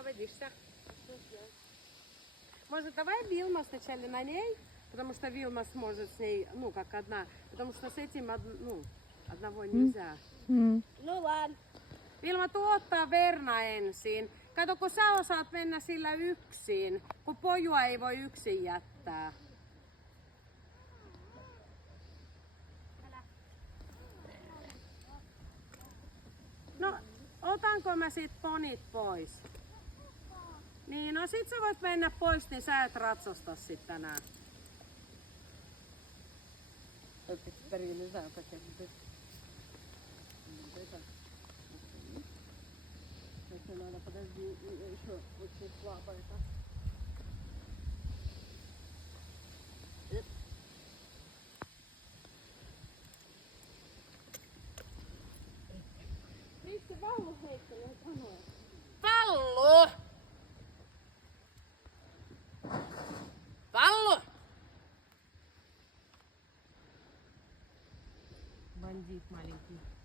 освободишься. Может, давай Вилма сначала на ней, потому что Вилма сможет с ней, ну, как одна, потому что с этим, ну, одного нельзя. Mm. No vaan. Vilma, tuu ottaa Verna ensin. Kato, kun sä osaat mennä sillä yksin, kun pojua ei voi yksin jättää. No, otanko mä sit ponit pois? Niin, no sit sä voit mennä pois, niin sä et ratsasta sit tänään. Надо, подожди, еще очень слабо это. Kristi, pallo heittelee sanoja. Pallo! Pallo! Бандит маленький.